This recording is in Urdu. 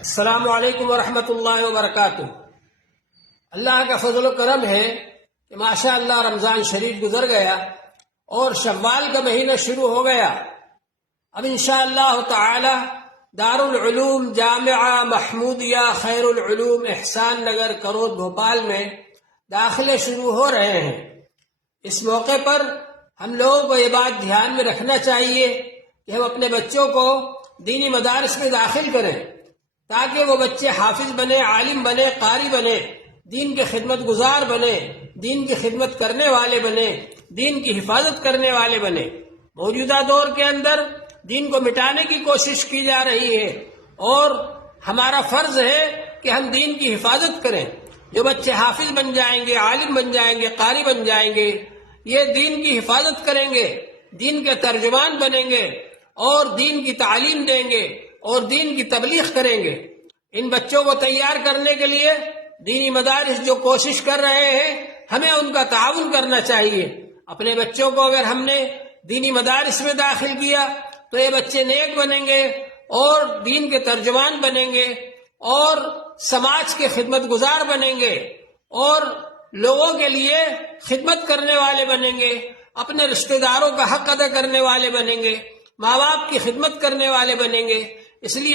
السلام علیکم ورحمۃ اللہ وبرکاتہ۔ اللہ کا فضل و کرم ہے کہ ماشاء اللہ رمضان شریف گزر گیا اور شوال کا مہینہ شروع ہو گیا۔ اب انشاءاللہ تعالی دارالعلوم جامعہ محمودیہ خیر العلوم احسان نگر کرود بھوپال میں داخلے شروع ہو رہے ہیں۔ اس موقع پر ہم لوگوں کو یہ بات دھیان میں رکھنا چاہیے کہ ہم اپنے بچوں کو دینی مدارس میں داخل کریں تاکہ وہ بچے حافظ بنے، عالم بنے، قاری بنے، دین کے خدمت گزار بنے، دین کی خدمت کرنے والے بنے، دین کی حفاظت کرنے والے بنے۔ موجودہ دور کے اندر دین کو مٹانے کی کوشش کی جا رہی ہے اور ہمارا فرض ہے کہ ہم دین کی حفاظت کریں۔ جو بچے حافظ بن جائیں گے، عالم بن جائیں گے، قاری بن جائیں گے، یہ دین کی حفاظت کریں گے، دین کے ترجمان بنیں گے اور دین کی تعلیم دیں گے اور دین کی تبلیغ کریں گے۔ ان بچوں کو تیار کرنے کے لیے دینی مدارس جو کوشش کر رہے ہیں، ہمیں ان کا تعاون کرنا چاہیے۔ اپنے بچوں کو اگر ہم نے دینی مدارس میں داخل کیا تو یہ بچے نیک بنیں گے اور دین کے ترجمان بنیں گے اور سماج کے خدمت گزار بنیں گے اور لوگوں کے لیے خدمت کرنے والے بنیں گے، اپنے رشتہ داروں کا حق ادا کرنے والے بنیں گے، ماں باپ کی خدمت کرنے والے بنیں گے۔ اس لیے